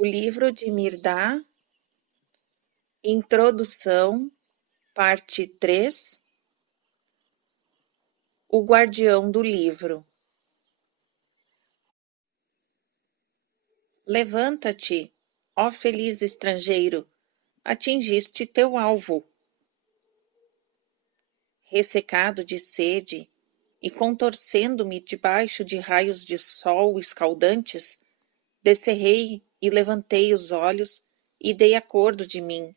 O livro de Mirdá, Introdução, parte 3. O guardião do livro. Levanta-te, ó feliz estrangeiro, atingiste teu alvo. Ressecado de sede e contorcendo-me debaixo de raios de sol escaldantes, descerrei e levantei os olhos e dei acordo de mim.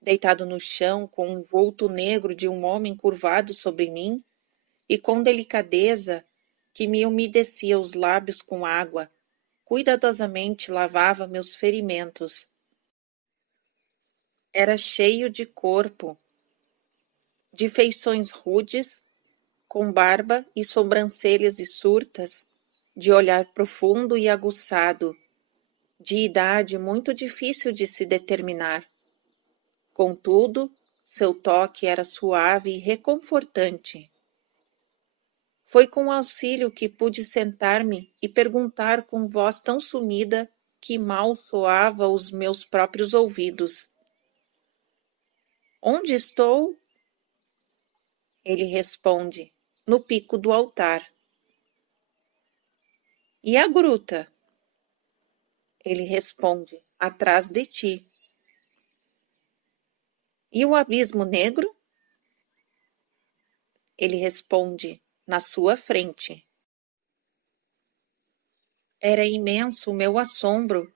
Deitado no chão, com um vulto negro de um homem curvado sobre mim, e com delicadeza que me umedecia os lábios com água, cuidadosamente lavava meus ferimentos. Era cheio de corpo, de feições rudes, com barba e sobrancelhas hirsutes, de olhar profundo e aguçado, de idade muito difícil de se determinar. Contudo, seu toque era suave e reconfortante. Foi com auxílio que pude sentar-me e perguntar com voz tão sumida que mal soava aos meus próprios ouvidos: Onde estou? Ele responde: No pico do altar. E a gruta? Ele responde: Atrás de ti. E o abismo negro? Ele responde: Na sua frente. Era imenso o meu assombro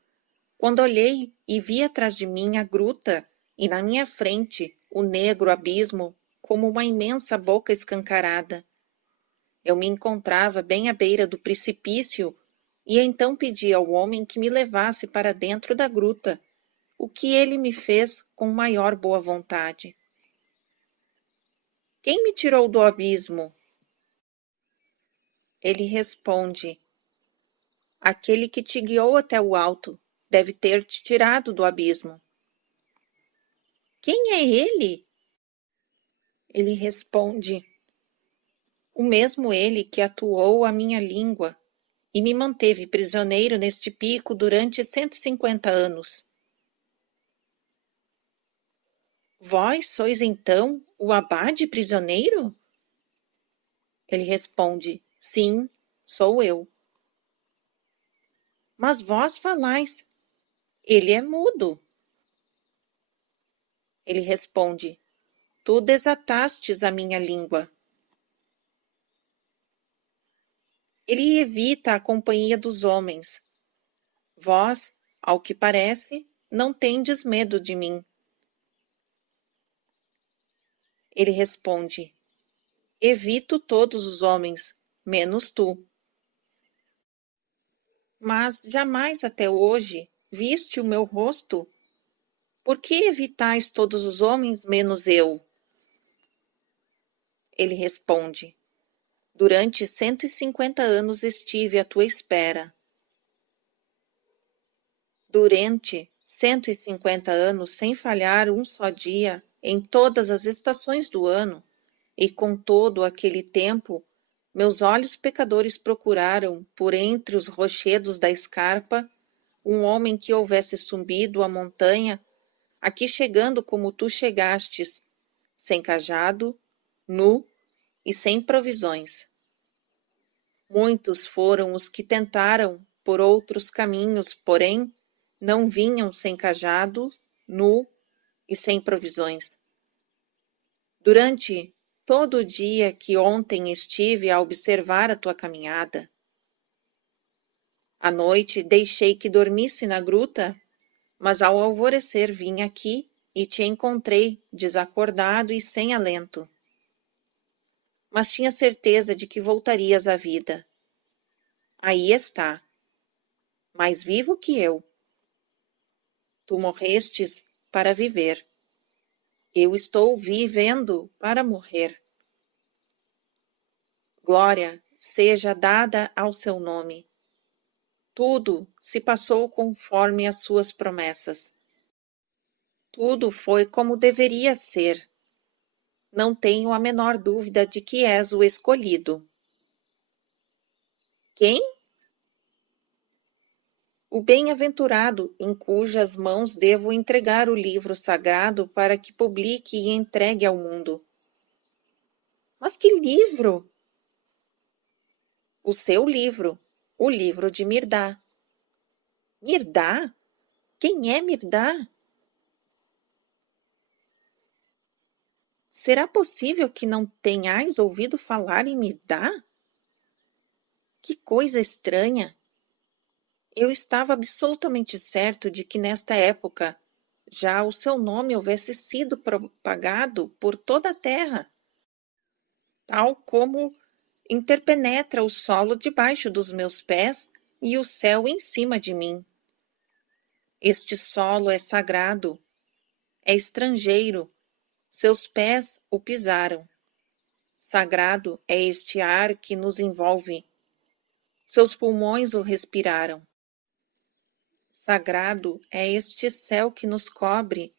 quando olhei e vi atrás de mim a gruta e na minha frente o negro abismo como uma imensa boca escancarada. Eu me encontrava bem à beira do precipício e então pedi ao homem que me levasse para dentro da gruta, o que ele me fez com maior boa vontade. Quem me tirou do abismo? Ele responde: Aquele que te guiou até o alto deve ter te tirado do abismo. Quem é ele? Ele responde: O mesmo ele que atuou a minha língua e me manteve prisioneiro neste pico durante 150 anos. Vós sois então o abade prisioneiro? Ele responde: Sim, sou eu. Mas vós falais: Ele é mudo. Ele responde: Tu desatastes a minha língua. Ele evita a companhia dos homens. Vós, ao que parece, não tendes medo de mim. Ele responde: Evito todos os homens, menos tu. Mas jamais até hoje viste o meu rosto? Por que evitais todos os homens, menos eu? Ele responde: Durante 150 anos estive à tua espera. Durante 150 anos, sem falhar um só dia, em todas as estações do ano, e com todo aquele tempo, meus olhos pecadores procuraram, por entre os rochedos da escarpa, um homem que houvesse subido a montanha, aqui chegando como tu chegastes, sem cajado, nu e sem provisões. Muitos foram os que tentaram por outros caminhos, porém, não vinham sem cajado, nu e sem provisões. Durante todo o dia que ontem estive a observar a tua caminhada, à noite deixei que dormisse na gruta, mas ao alvorecer vim aqui e te encontrei desacordado e sem alento. Mas tinha certeza de que voltarias à vida. Aí está, mais vivo que eu. Tu morrestes para viver. Eu estou vivendo para morrer. Glória seja dada ao seu nome. Tudo se passou conforme as suas promessas. Tudo foi como deveria ser. Não tenho a menor dúvida de que és o escolhido. Quem? o bem-aventurado em cujas mãos devo entregar o livro sagrado para que publique e entregue ao mundo. Mas que livro? O seu livro, o livro de Mirdá. Mirdá? Quem é Mirdá? Será possível que não tenhais ouvido falar em Mirdá? Que coisa estranha! Eu estava absolutamente certo de que nesta época já o seu nome houvesse sido propagado por toda a terra, tal como interpenetra o solo debaixo dos meus pés e o céu em cima de mim. Este solo é sagrado, é estrangeiro, seus pés o pisaram. Sagrado é este ar que nos envolve, seus pulmões o respiraram. Sagrado é este céu que nos cobre,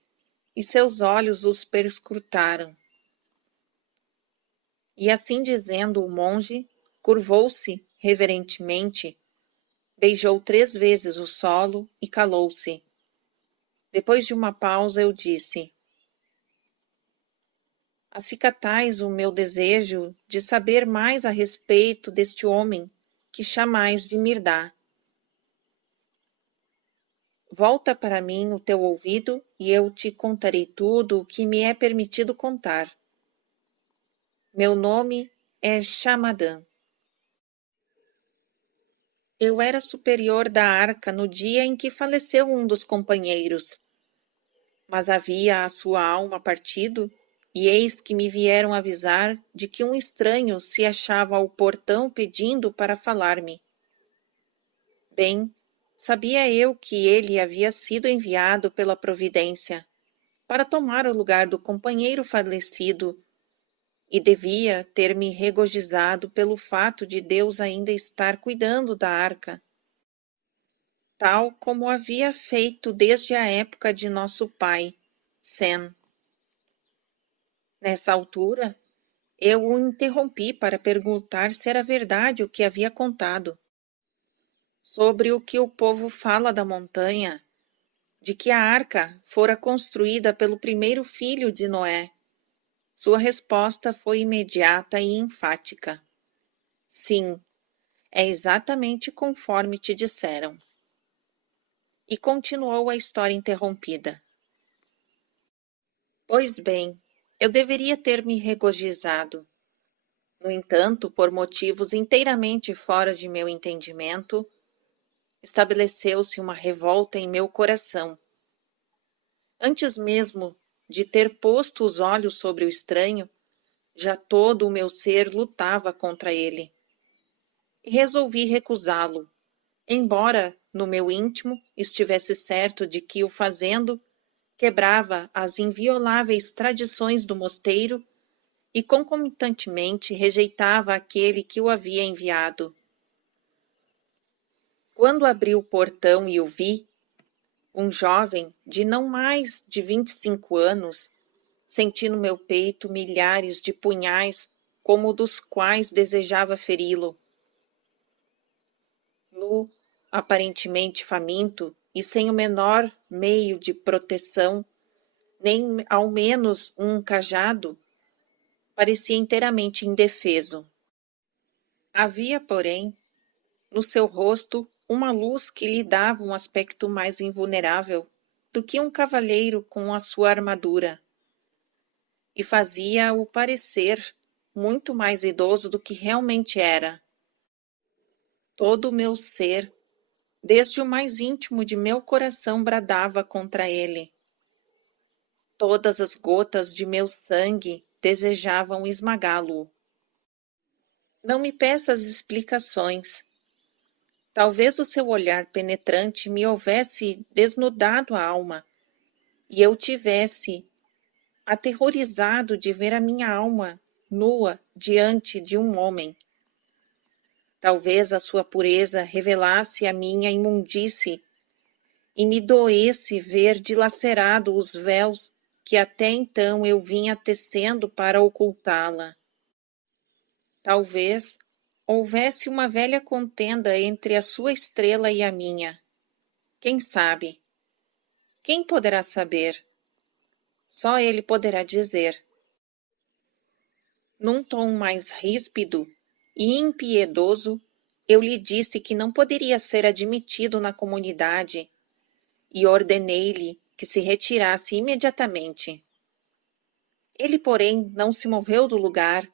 e seus olhos os perscrutaram. E assim dizendo, o monge curvou-se reverentemente, beijou 3 vezes o solo e calou-se. Depois de uma pausa, eu disse: acicatais o meu desejo de saber mais a respeito deste homem que chamais de Mirdá. Volta para mim o teu ouvido e eu te contarei tudo o que me é permitido contar. Meu nome é Xamadã. Eu era superior da arca no dia em que faleceu um dos companheiros, mas havia a sua alma partido, e eis que me vieram avisar de que um estranho se achava ao portão pedindo para falar-me. Bem, sabia eu que ele havia sido enviado pela providência para tomar o lugar do companheiro falecido, e devia ter me regozijado pelo fato de Deus ainda estar cuidando da arca, tal como havia feito desde a época de nosso pai, Sem. Nessa altura, eu o interrompi para perguntar se era verdade o que havia contado, sobre o que o povo fala da montanha, de que a arca fora construída pelo primeiro filho de Noé. Sua resposta foi imediata e enfática. Sim, é exatamente conforme te disseram. E continuou a história interrompida. Pois bem, eu deveria ter me regozijado. No entanto, por motivos inteiramente fora de meu entendimento, estabeleceu-se uma revolta em meu coração. Antes mesmo de ter posto os olhos sobre o estranho, já todo o meu ser lutava contra ele. E resolvi recusá-lo, embora no meu íntimo estivesse certo de que o fazendo quebrava as invioláveis tradições do mosteiro e concomitantemente rejeitava aquele que o havia enviado. Quando abri o portão e o vi, um jovem de não mais de 25 anos, senti no meu peito milhares de punhais como dos quais desejava feri-lo. Nu, aparentemente faminto e sem o menor meio de proteção, nem ao menos um cajado, parecia inteiramente indefeso. Havia, porém, no seu rosto uma luz que lhe dava um aspecto mais invulnerável do que um cavaleiro com a sua armadura, e fazia-o parecer muito mais idoso do que realmente era. Todo o meu ser, desde o mais íntimo de meu coração, bradava contra ele. Todas as gotas de meu sangue desejavam esmagá-lo. Não me peças explicações. Talvez o seu olhar penetrante me houvesse desnudado a alma, e eu tivesse aterrorizado de ver a minha alma nua diante de um homem. Talvez a sua pureza revelasse a minha imundície e me doesse ver dilacerado os véus que até então eu vinha tecendo para ocultá-la. Talvez houvesse uma velha contenda entre a sua estrela e a minha, Quem sabe? Quem poderá saber? Só ele poderá dizer. Num tom mais ríspido e impiedoso, eu lhe disse que não poderia ser admitido na comunidade e ordenei-lhe que se retirasse imediatamente. Ele, porém, não se moveu do lugar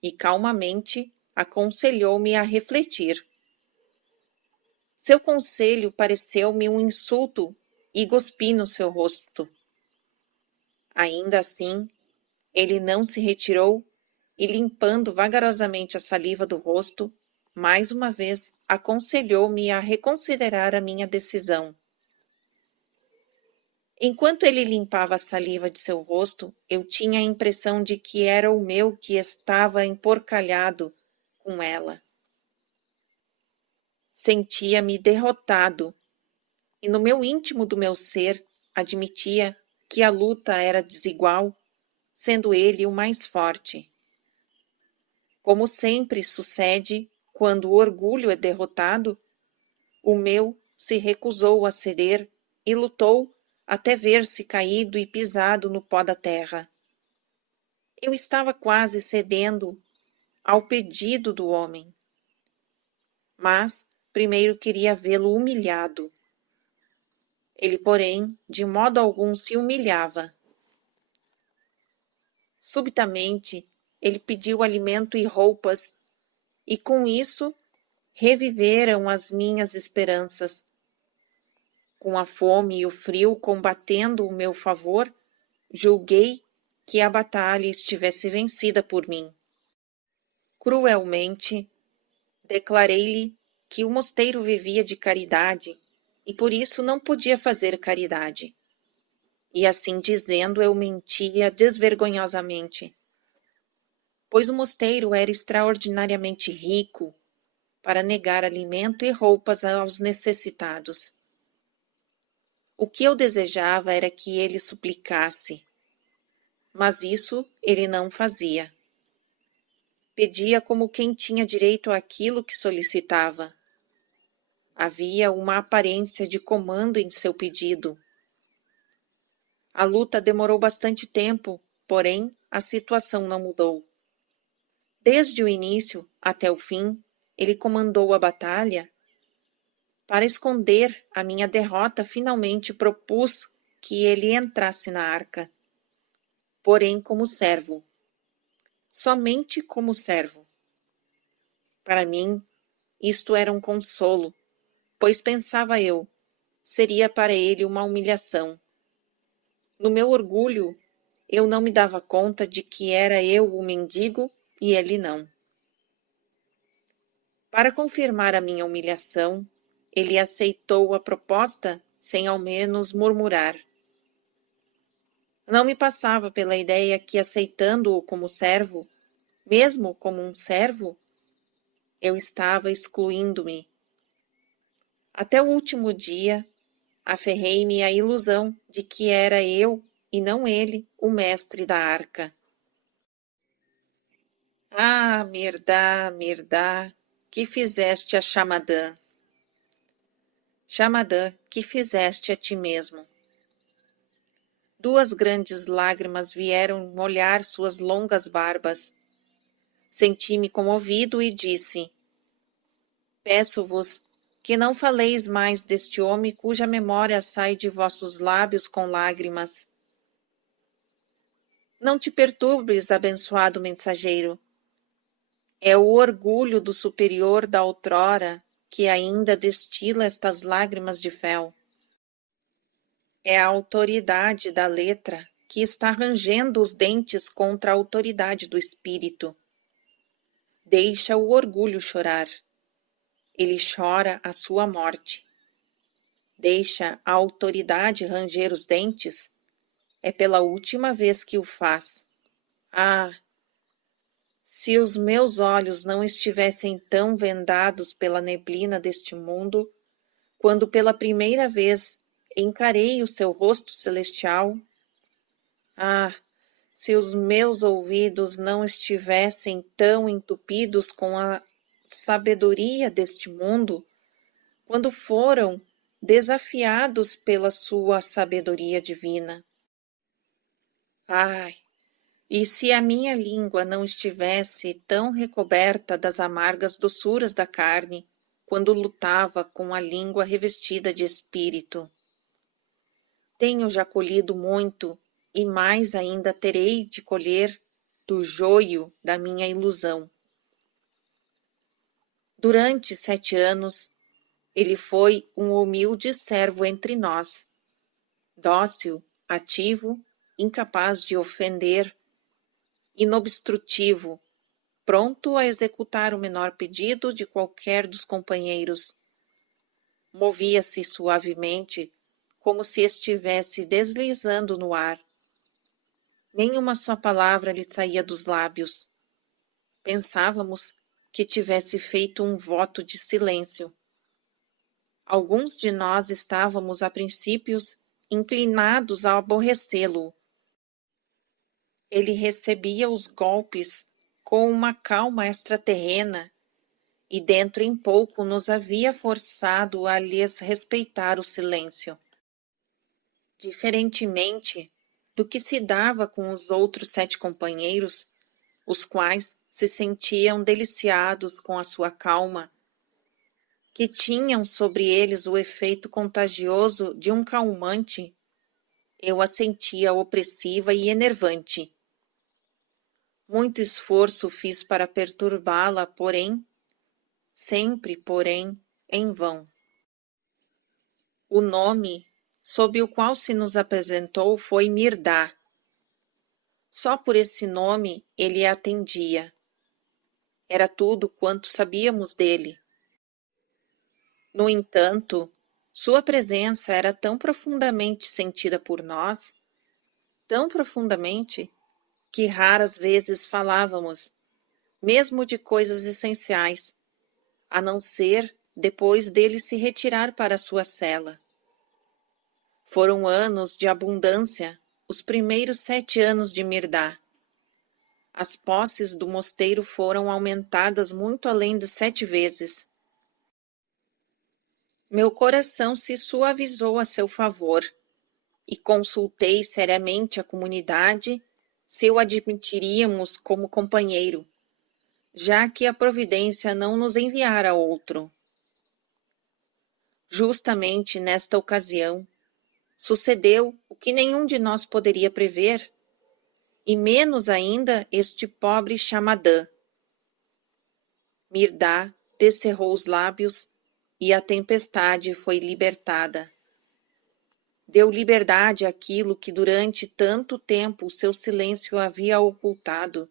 e calmamente aconselhou-me a refletir. Seu conselho pareceu-me um insulto e cuspi no seu rosto. Ainda assim, ele não se retirou e, limpando vagarosamente a saliva do rosto, mais uma vez aconselhou-me a reconsiderar a minha decisão. Enquanto ele limpava a saliva de seu rosto, eu tinha a impressão de que era o meu que estava emporcalhado com ela. Sentia-me derrotado, e no meu íntimo do meu ser admitia que a luta era desigual, sendo ele o mais forte. Como sempre sucede quando o orgulho é derrotado, o meu se recusou a ceder e lutou até ver-se caído e pisado no pó da terra. Eu estava quase cedendo ao pedido do homem, mas primeiro queria vê-lo humilhado. Ele, porém, de modo algum se humilhava. Subitamente, ele pediu alimento e roupas, e com isso reviveram as minhas esperanças. Com a fome e o frio combatendo o meu favor, julguei que a batalha estivesse vencida por mim. Cruelmente, declarei-lhe que o mosteiro vivia de caridade e por isso não podia fazer caridade. E assim dizendo, eu mentia desvergonhosamente, pois o mosteiro era extraordinariamente rico para negar alimento e roupas aos necessitados. O que eu desejava era que ele suplicasse, mas isso ele não fazia. Pedia como quem tinha direito àquilo que solicitava. Havia uma aparência de comando em seu pedido. A luta demorou bastante tempo, porém a situação não mudou. Desde o início até o fim, ele comandou a batalha. Para esconder a minha derrota, finalmente propus que ele entrasse na arca, porém como servo. Somente como servo. Para mim, isto era um consolo, pois pensava eu, seria para ele uma humilhação. No meu orgulho, eu não me dava conta de que era eu o mendigo e ele não. Para confirmar a minha humilhação, ele aceitou a proposta sem ao menos murmurar. Não me passava pela ideia que, aceitando-o como servo, mesmo como um servo, eu estava excluindo-me. Até o último dia, aferrei-me à ilusão de que era eu e não ele o mestre da arca. Ah, Mirdá, Mirdá, que fizeste a Xamadã? Xamadã, que fizeste a ti mesmo? Duas grandes lágrimas vieram molhar suas longas barbas. Senti-me comovido e disse: Peço-vos que não faleis mais deste homem cuja memória sai de vossos lábios com lágrimas. Não te perturbes, abençoado mensageiro. É o orgulho do superior da outrora que ainda destila estas lágrimas de fel. É a autoridade da letra que está rangendo os dentes contra a autoridade do espírito. Deixa o orgulho chorar. Ele chora a sua morte. Deixa a autoridade ranger os dentes. É pela última vez que o faz. Ah, se os meus olhos não estivessem tão vendados pela neblina deste mundo, quando pela primeira vez encarei o seu rosto celestial. Ah, se os meus ouvidos não estivessem tão entupidos com a sabedoria deste mundo, quando foram desafiados pela sua sabedoria divina. Ai, e se a minha língua não estivesse tão recoberta das amargas doçuras da carne, quando lutava com a língua revestida de espírito. Tenho já colhido muito, e mais ainda terei de colher do joio da minha ilusão. Durante 7 anos, ele foi um humilde servo entre nós, dócil, ativo, incapaz de ofender, inobstrutivo, pronto a executar o menor pedido de qualquer dos companheiros. Movia-se suavemente, como se estivesse deslizando no ar. Nenhuma só palavra lhe saía dos lábios. Pensávamos que tivesse feito um voto de silêncio. Alguns de nós estávamos, a princípios, inclinados a aborrecê-lo. Ele recebia os golpes com uma calma extraterrena e dentro em pouco nos havia forçado a lhes respeitar o silêncio. Diferentemente do que se dava com os outros 7 companheiros, os quais se sentiam deliciados com a sua calma, que tinham sobre eles o efeito contagioso de um calmante, eu a sentia opressiva e enervante. Muito esforço fiz para perturbá-la, porém, sempre, porém, em vão. O nome sob o qual se nos apresentou foi Mirdá. Só por esse nome ele a atendia. Era tudo quanto sabíamos dele. No entanto, sua presença era tão profundamente sentida por nós, tão profundamente, que raras vezes falávamos, mesmo de coisas essenciais, a não ser depois dele se retirar para sua cela. Foram anos de abundância, os primeiros 7 anos de Mirdá. As posses do mosteiro foram aumentadas muito além de 7 vezes. Meu coração se suavizou a seu favor, e consultei seriamente a comunidade se o admitiríamos como companheiro, já que a providência não nos enviara outro. Justamente nesta ocasião, sucedeu o que nenhum de nós poderia prever, e menos ainda este pobre Chamadã. Mirdá descerrou os lábios e a tempestade foi libertada. Deu liberdade àquilo que durante tanto tempo o seu silêncio havia ocultado,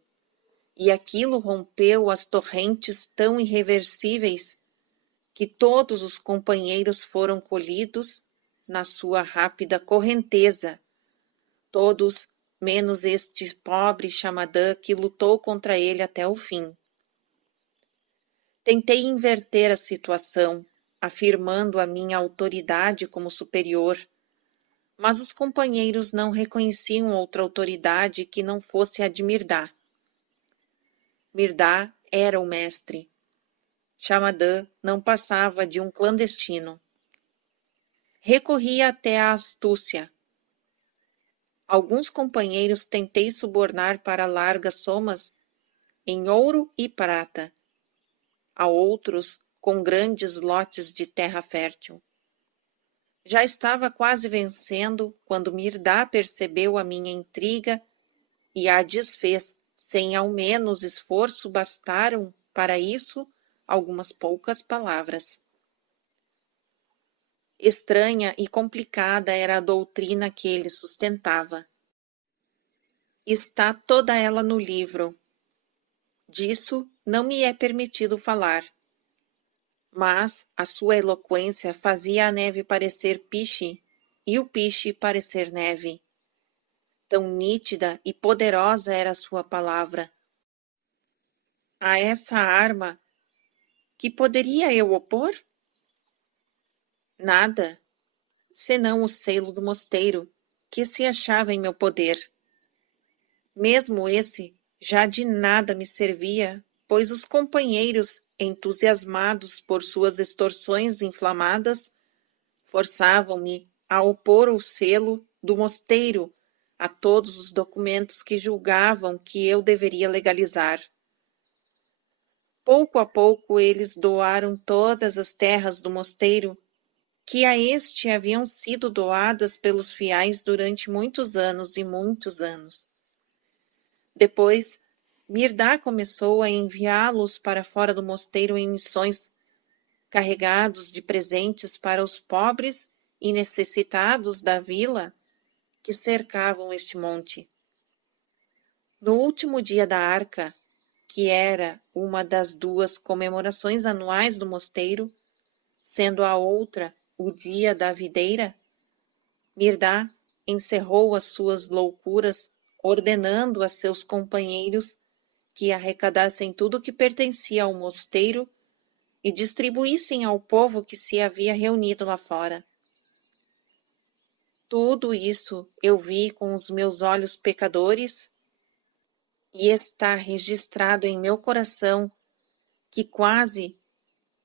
e aquilo rompeu as torrentes tão irreversíveis que todos os companheiros foram colhidos na sua rápida correnteza, todos menos este pobre Chamadã que lutou contra ele até o fim. Tentei inverter a situação, afirmando a minha autoridade como superior, mas os companheiros não reconheciam outra autoridade que não fosse a de Mirdá. Mirdá era o mestre. Chamadã não passava de um clandestino. Recorria até à astúcia. Alguns companheiros tentei subornar para largas somas em ouro e prata, a outros com grandes lotes de terra fértil. Já estava quase vencendo quando Mirdá percebeu a minha intriga e a desfez, sem ao menos esforço bastaram para isso algumas poucas palavras. Estranha e complicada era a doutrina que ele sustentava. Está toda ela no livro. Disso não me é permitido falar. Mas a sua eloquência fazia a neve parecer piche e o piche parecer neve. Tão nítida e poderosa era a sua palavra. A essa arma, que poderia eu opor? Nada, senão o selo do mosteiro, que se achava em meu poder. Mesmo esse já de nada me servia, pois os companheiros, entusiasmados por suas extorsões inflamadas, forçavam-me a opor o selo do mosteiro a todos os documentos que julgavam que eu deveria legalizar. Pouco a pouco eles doaram todas as terras do mosteiro que a este haviam sido doadas pelos fiéis durante muitos anos e muitos anos. Depois, Mirdá começou a enviá-los para fora do mosteiro em missões, carregados de presentes para os pobres e necessitados da vila que cercavam este monte. No último dia da arca, que era uma das duas comemorações anuais do mosteiro, sendo a outra o dia da videira, Mirdá encerrou as suas loucuras, ordenando a seus companheiros que arrecadassem tudo o que pertencia ao mosteiro e distribuíssem ao povo que se havia reunido lá fora. Tudo isso eu vi com os meus olhos pecadores e está registrado em meu coração que quase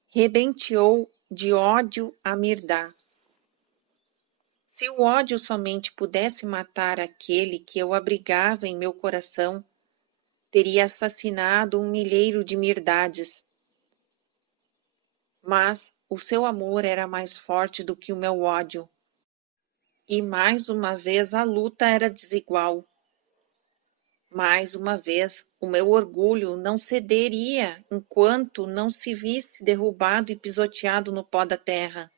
rebenteou de ódio a Mirdá. Se o ódio somente pudesse matar aquele que eu abrigava em meu coração, teria assassinado 1 milheiro de Mirdades. Mas o seu amor era mais forte do que o meu ódio. E mais uma vez a luta era desigual. Mais uma vez o meu orgulho não cederia enquanto não se visse derrubado e pisoteado no pó da terra.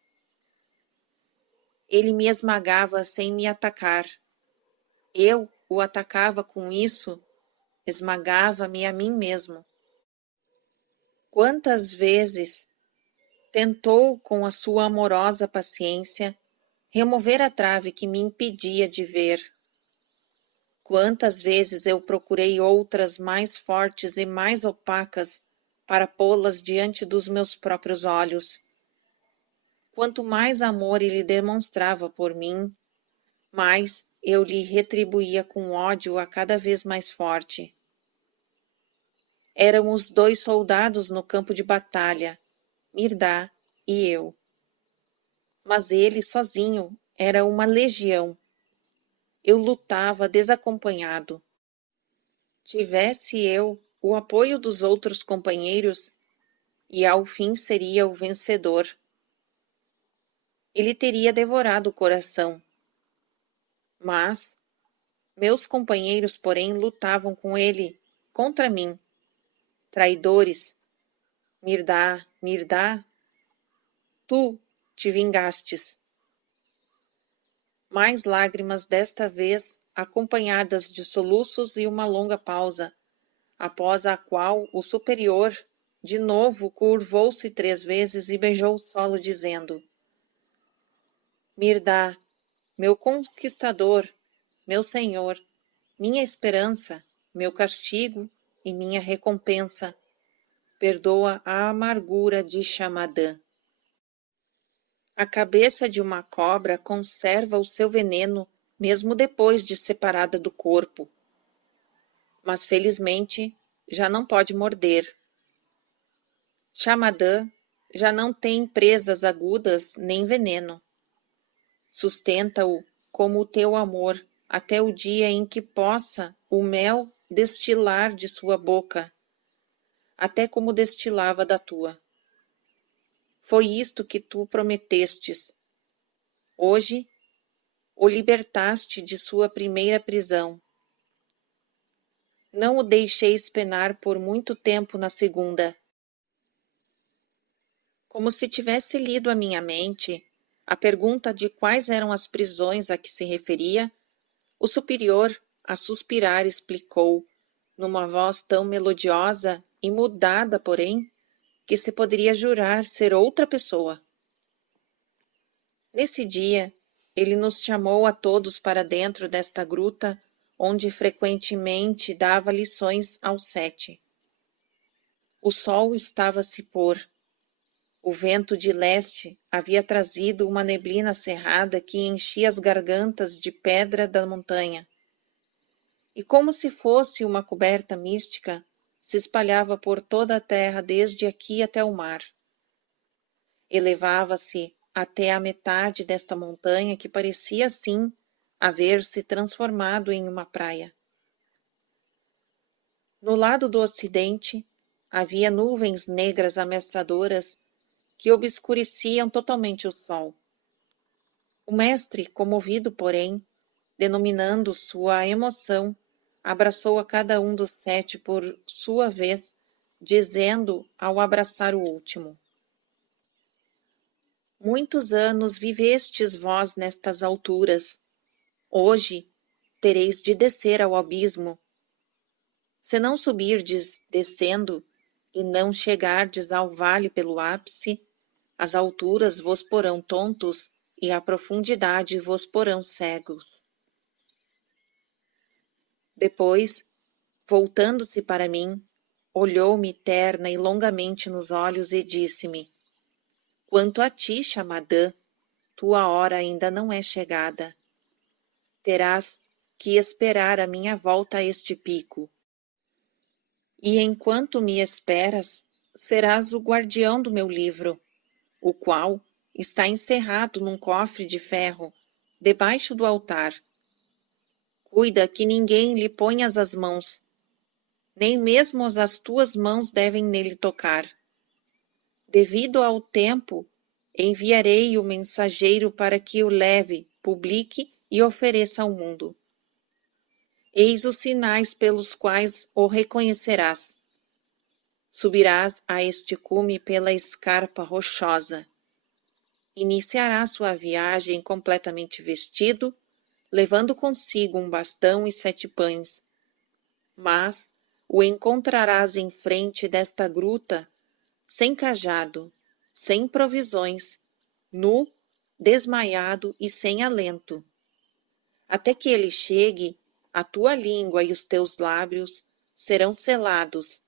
Ele me esmagava sem me atacar. Eu o atacava com isso, esmagava-me a mim mesmo. Quantas vezes tentou, com a sua amorosa paciência, remover a trave que me impedia de ver. Quantas vezes eu procurei outras mais fortes e mais opacas para pô-las diante dos meus próprios olhos. Quanto mais amor ele demonstrava por mim, mais eu lhe retribuía com ódio a cada vez mais forte. Éramos 2 soldados no campo de batalha, Mirdá e eu. Mas ele, sozinho, era uma legião. Eu lutava desacompanhado. Tivesse eu o apoio dos outros companheiros, e ao fim seria o vencedor. Ele teria devorado o coração. Mas meus companheiros, porém, lutavam com ele, contra mim. Traidores, Mirdá, Mirdá, tu te vingastes. Mais lágrimas desta vez, acompanhadas de soluços e uma longa pausa, após a qual o superior, de novo, curvou-se 3 vezes e beijou o solo, dizendo: Mirdá, meu conquistador, meu senhor, minha esperança, meu castigo e minha recompensa, perdoa a amargura de Xamadã. A cabeça de uma cobra conserva o seu veneno mesmo depois de separada do corpo. Mas felizmente já não pode morder. Xamadã já não tem presas agudas nem veneno. Sustenta-o como o teu amor até o dia em que possa o mel destilar de sua boca, até como destilava da tua. Foi isto que tu prometestes. Hoje o libertaste de sua primeira prisão. Não o deixeis penar por muito tempo na segunda. Como se tivesse lido a minha mente, a pergunta de quais eram as prisões a que se referia, o superior, a suspirar, explicou, numa voz tão melodiosa e mudada, porém, que se poderia jurar ser outra pessoa. Nesse dia, ele nos chamou a todos para dentro desta gruta, onde frequentemente dava lições aos 7. O sol estava a se pôr. O vento de leste havia trazido uma neblina cerrada que enchia as gargantas de pedra da montanha. E como se fosse uma coberta mística, se espalhava por toda a terra desde aqui até o mar. Elevava-se até a metade desta montanha que parecia assim haver se transformado em uma praia. No lado do ocidente havia nuvens negras ameaçadoras que obscureciam totalmente o sol. O mestre, comovido, porém, denominando sua emoção, abraçou a cada um dos 7 por sua vez, dizendo ao abraçar o último: Muitos anos vivestes vós nestas alturas. Hoje tereis de descer ao abismo. Se não subirdes descendo, e não chegardes ao vale pelo ápice, as alturas vos porão tontos, e a profundidade vos porão cegos. Depois, voltando-se para mim, olhou-me terna e longamente nos olhos e disse-me: Quanto a ti, Chamadã, tua hora ainda não é chegada. Terás que esperar a minha volta a este pico. E enquanto me esperas, serás o guardião do meu livro, o qual está encerrado num cofre de ferro, debaixo do altar. Cuida que ninguém lhe ponhas as mãos, nem mesmo as tuas mãos devem nele tocar. Devido ao tempo, enviarei o mensageiro para que o leve, publique e ofereça ao mundo. Eis os sinais pelos quais o reconhecerás. Subirás a este cume pela escarpa rochosa. Iniciará sua viagem completamente vestido, levando consigo um bastão e 7 pães. Mas o encontrarás em frente desta gruta, sem cajado, sem provisões, nu, desmaiado e sem alento. Até que ele chegue, a tua língua e os teus lábios serão selados,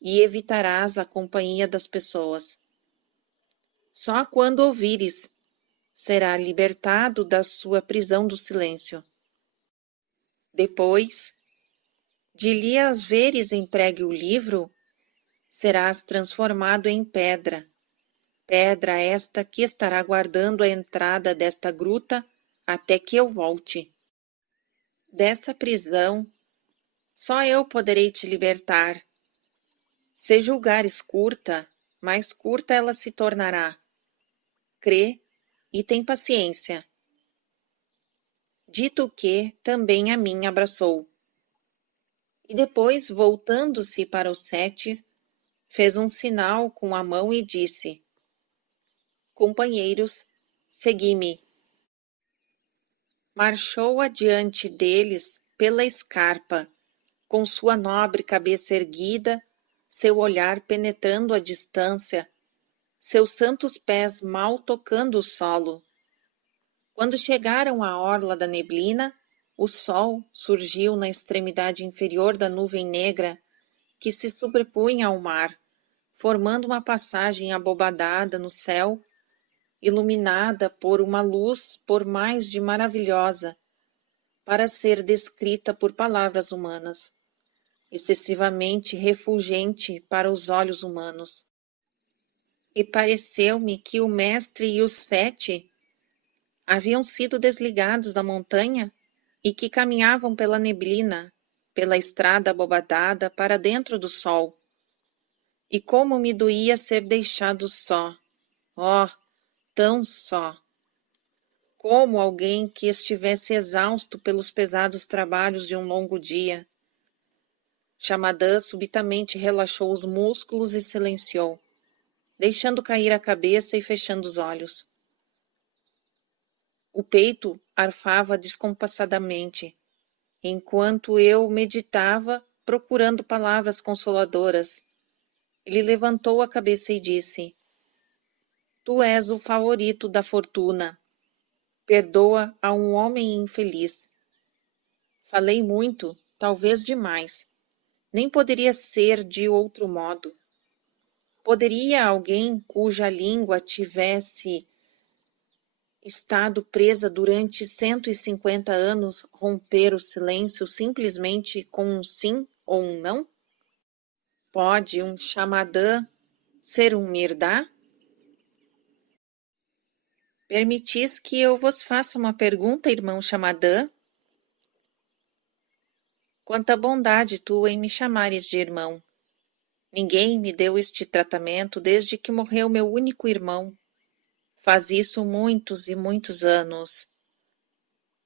e evitarás a companhia das pessoas. Só quando ouvires, será libertado da sua prisão do silêncio. Depois, de lhe haveres entregue o livro, serás transformado em pedra, pedra esta que estará guardando a entrada desta gruta até que eu volte. Dessa prisão, só eu poderei te libertar. Se julgares curta, mais curta ela se tornará. Crê e tem paciência. Dito o que, também a mim abraçou. E depois, voltando-se para os 7, fez um sinal com a mão e disse: Companheiros, segui-me. Marchou adiante deles pela escarpa, com sua nobre cabeça erguida, seu olhar penetrando a distância, seus santos pés mal tocando o solo. Quando chegaram à orla da neblina, o sol surgiu na extremidade inferior da nuvem negra que se sobrepunha ao mar, formando uma passagem abobadada no céu, iluminada por uma luz por mais de maravilhosa, para ser descrita por palavras humanas, excessivamente refulgente para os olhos humanos. E pareceu-me que o mestre e os 7 haviam sido desligados da montanha e que caminhavam pela neblina, pela estrada abobadada para dentro do sol. E como me doía ser deixado só, oh, tão só! Como alguém que estivesse exausto pelos pesados trabalhos de um longo dia. Chamadã subitamente relaxou os músculos e silenciou, deixando cair a cabeça e fechando os olhos. O peito arfava descompassadamente, enquanto eu meditava, procurando palavras consoladoras. Ele levantou a cabeça e disse: Tu és o favorito da fortuna. Perdoa a um homem infeliz. Falei muito, talvez demais. Nem poderia ser de outro modo. Poderia alguém cuja língua tivesse estado presa durante 150 anos romper o silêncio simplesmente com um sim ou um não? Pode um chamadã ser um mirdá? Permitis que eu vos faça uma pergunta, irmão Chamadã? Quanta bondade tua em me chamares de irmão. Ninguém me deu este tratamento desde que morreu meu único irmão. Faz isso muitos e muitos anos.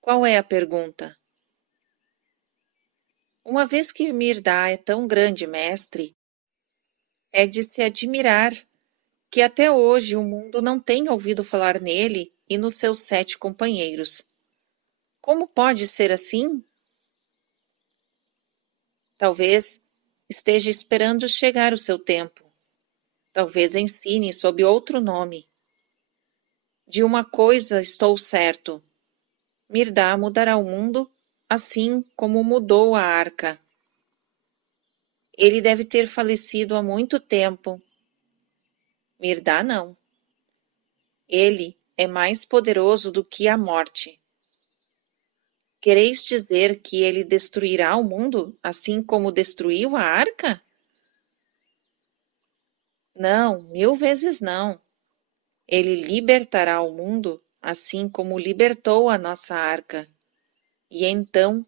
Qual é a pergunta? Uma vez que Mirdá é tão grande mestre, é de se admirar que até hoje o mundo não tenha ouvido falar nele e nos seus 7 companheiros. Como pode ser assim? Talvez esteja esperando chegar o seu tempo. Talvez ensine sob outro nome. De uma coisa estou certo: Mirdá mudará o mundo, assim como mudou a arca. Ele deve ter falecido há muito tempo. Mirdá não. Ele é mais poderoso do que a morte. Quereis dizer que ele destruirá o mundo, assim como destruiu a arca? Não, 1000 vezes não. Ele libertará o mundo, assim como libertou a nossa arca. E então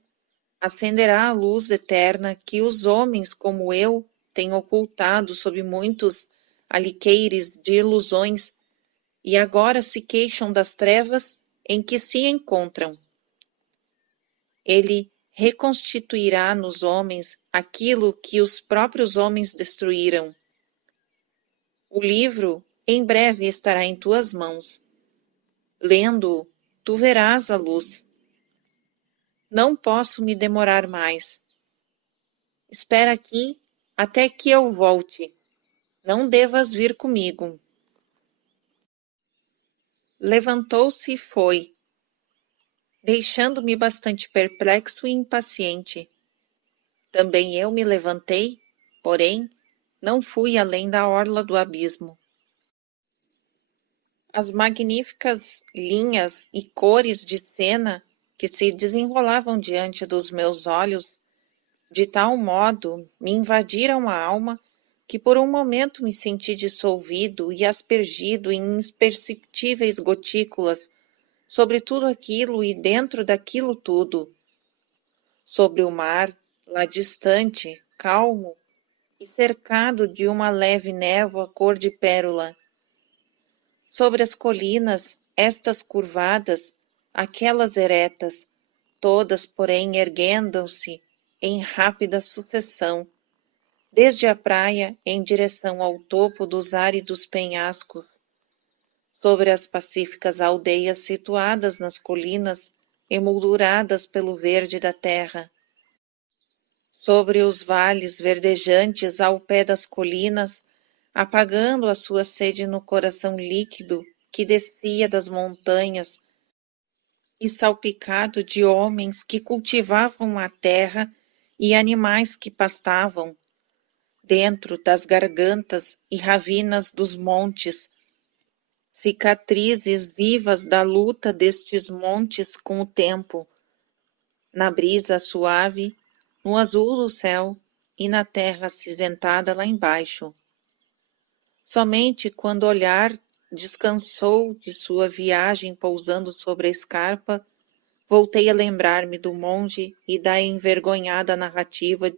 acenderá a luz eterna que os homens como eu têm ocultado sob muitos aliqueires de ilusões e agora se queixam das trevas em que se encontram. Ele reconstituirá nos homens aquilo que os próprios homens destruíram. O livro em breve estará em tuas mãos. Lendo-o, tu verás a luz. Não posso me demorar mais. Espera aqui até que eu volte. Não devas vir comigo. Levantou-se e foi, deixando-me bastante perplexo e impaciente. Também eu me levantei, porém, não fui além da orla do abismo. As magníficas linhas e cores de cena que se desenrolavam diante dos meus olhos, de tal modo me invadiram a alma que por um momento me senti dissolvido e aspergido em imperceptíveis gotículas sobre tudo aquilo e dentro daquilo tudo. Sobre o mar, lá distante, calmo e cercado de uma leve névoa cor de pérola. Sobre as colinas, estas curvadas, aquelas eretas, todas, porém, erguendo-se em rápida sucessão, desde a praia em direção ao topo dos áridos penhascos, sobre as pacíficas aldeias situadas nas colinas, emolduradas pelo verde da terra, sobre os vales verdejantes ao pé das colinas, apagando a sua sede no coração líquido que descia das montanhas, e salpicado de homens que cultivavam a terra e animais que pastavam, dentro das gargantas e ravinas dos montes, cicatrizes vivas da luta destes montes com o tempo, na brisa suave, no azul do céu e na terra acinzentada lá embaixo. Somente quando o olhar descansou de sua viagem pousando sobre a escarpa, voltei a lembrar-me do monge e da envergonhada narrativa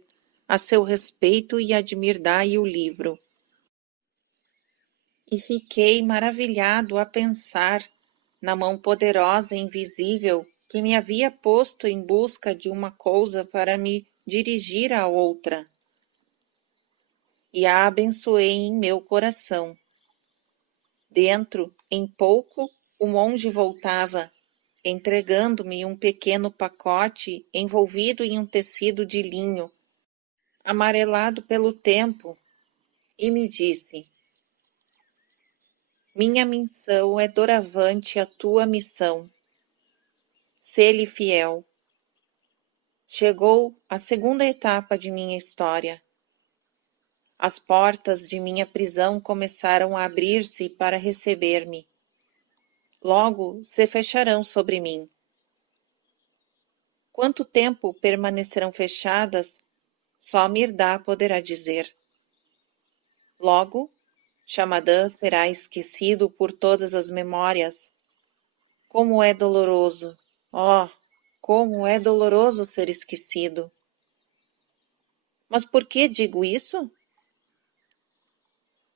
a seu respeito e admirai o livro. E fiquei maravilhado a pensar na mão poderosa e invisível que me havia posto em busca de uma coisa para me dirigir a outra. E a abençoei em meu coração. Dentro, em pouco, o monge voltava, entregando-me um pequeno pacote envolvido em um tecido de linho, amarelado pelo tempo, e me disse: minha missão é doravante a tua missão. Sê-lhe fiel. Chegou a segunda etapa de minha história. As portas de minha prisão começaram a abrir-se para receber-me. Logo se fecharão sobre mim. Quanto tempo permanecerão fechadas, só Mirdá poderá dizer. Logo, Chamadã será esquecido por todas as memórias. Como é doloroso! Oh, como é doloroso ser esquecido! Mas por que digo isso?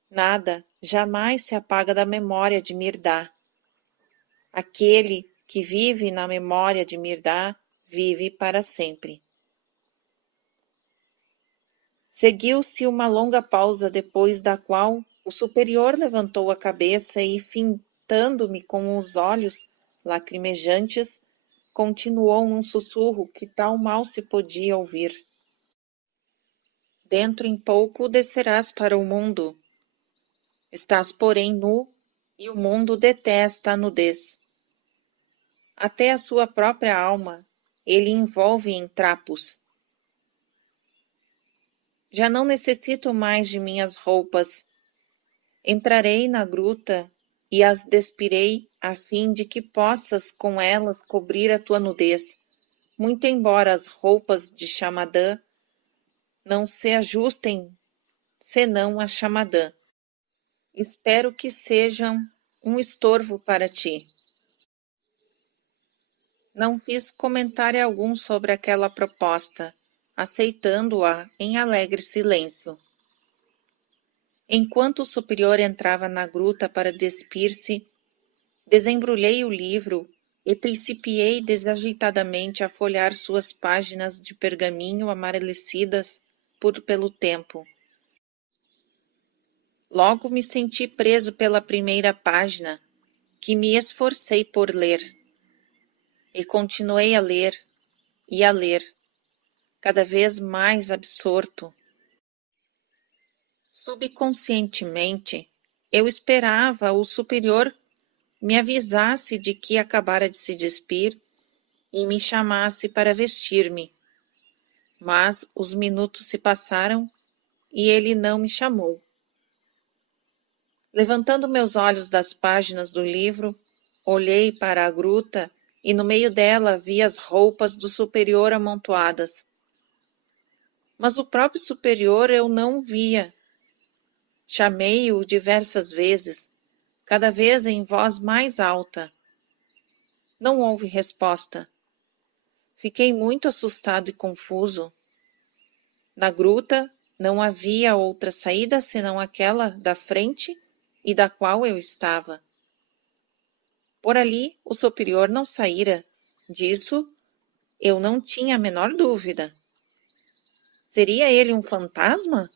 Nada jamais se apaga da memória de Mirdá. Aquele que vive na memória de Mirdá vive para sempre. Seguiu-se uma longa pausa, depois da qual o superior levantou a cabeça e, fitando-me com os olhos lacrimejantes, continuou num sussurro que tal mal se podia ouvir. Dentro em pouco descerás para o mundo. Estás, porém, nu, e o mundo detesta a nudez. Até a sua própria alma ele envolve em trapos. Já não necessito mais de minhas roupas. Entrarei na gruta e as despirei a fim de que possas com elas cobrir a tua nudez, muito embora as roupas de Xamadã não se ajustem senão a Xamadã. Espero que sejam um estorvo para ti. Não fiz comentário algum sobre aquela proposta, aceitando-a em alegre silêncio. Enquanto o superior entrava na gruta para despir-se, desembrulhei o livro e principiei desajeitadamente a folhear suas páginas de pergaminho amarelecidas pelo tempo. Logo me senti preso pela primeira página, que me esforcei por ler. E continuei a ler, e a ler, cada vez mais absorto. Subconscientemente, eu esperava o superior me avisasse de que acabara de se despir e me chamasse para vestir-me. Mas os minutos se passaram e ele não me chamou. Levantando meus olhos das páginas do livro, olhei para a gruta e no meio dela vi as roupas do superior amontoadas. Mas o próprio superior eu não via. Chamei-o diversas vezes, cada vez em voz mais alta. Não houve resposta. Fiquei muito assustado e confuso. Na gruta não havia outra saída senão aquela da frente e da qual eu estava. Por ali o superior não saíra. Disso eu não tinha a menor dúvida. Seria ele um fantasma?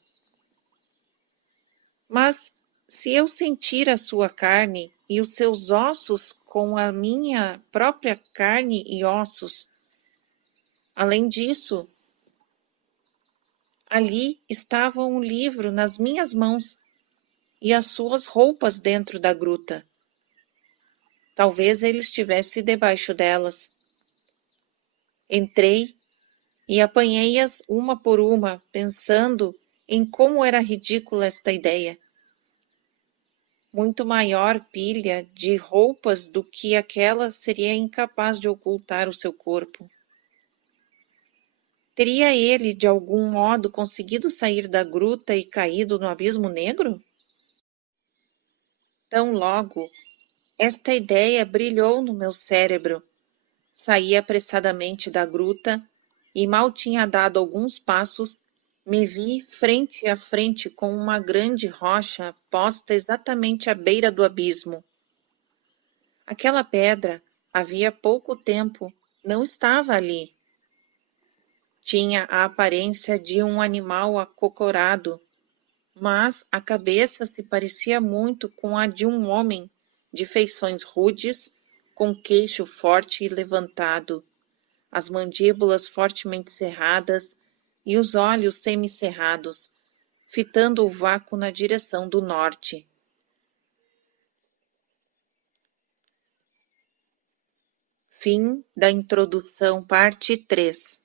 Mas se eu sentir a sua carne e os seus ossos com a minha própria carne e ossos, além disso, ali estava um livro nas minhas mãos e as suas roupas dentro da gruta. Talvez ele estivesse debaixo delas. Entrei e apanhei-as uma por uma, pensando em como era ridícula esta ideia. Muito maior pilha de roupas do que aquela seria incapaz de ocultar o seu corpo. Teria ele, de algum modo, conseguido sair da gruta e caído no abismo negro? Tão logo, esta ideia brilhou no meu cérebro. Saí apressadamente da gruta e mal tinha dado alguns passos, me vi frente a frente com uma grande rocha posta exatamente à beira do abismo. Aquela pedra, havia pouco tempo, não estava ali. Tinha a aparência de um animal acocorado, mas a cabeça se parecia muito com a de um homem, de feições rudes, com queixo forte e levantado, as mandíbulas fortemente cerradas e os olhos semicerrados, fitando o vácuo na direção do norte. Fim da introdução, parte 3.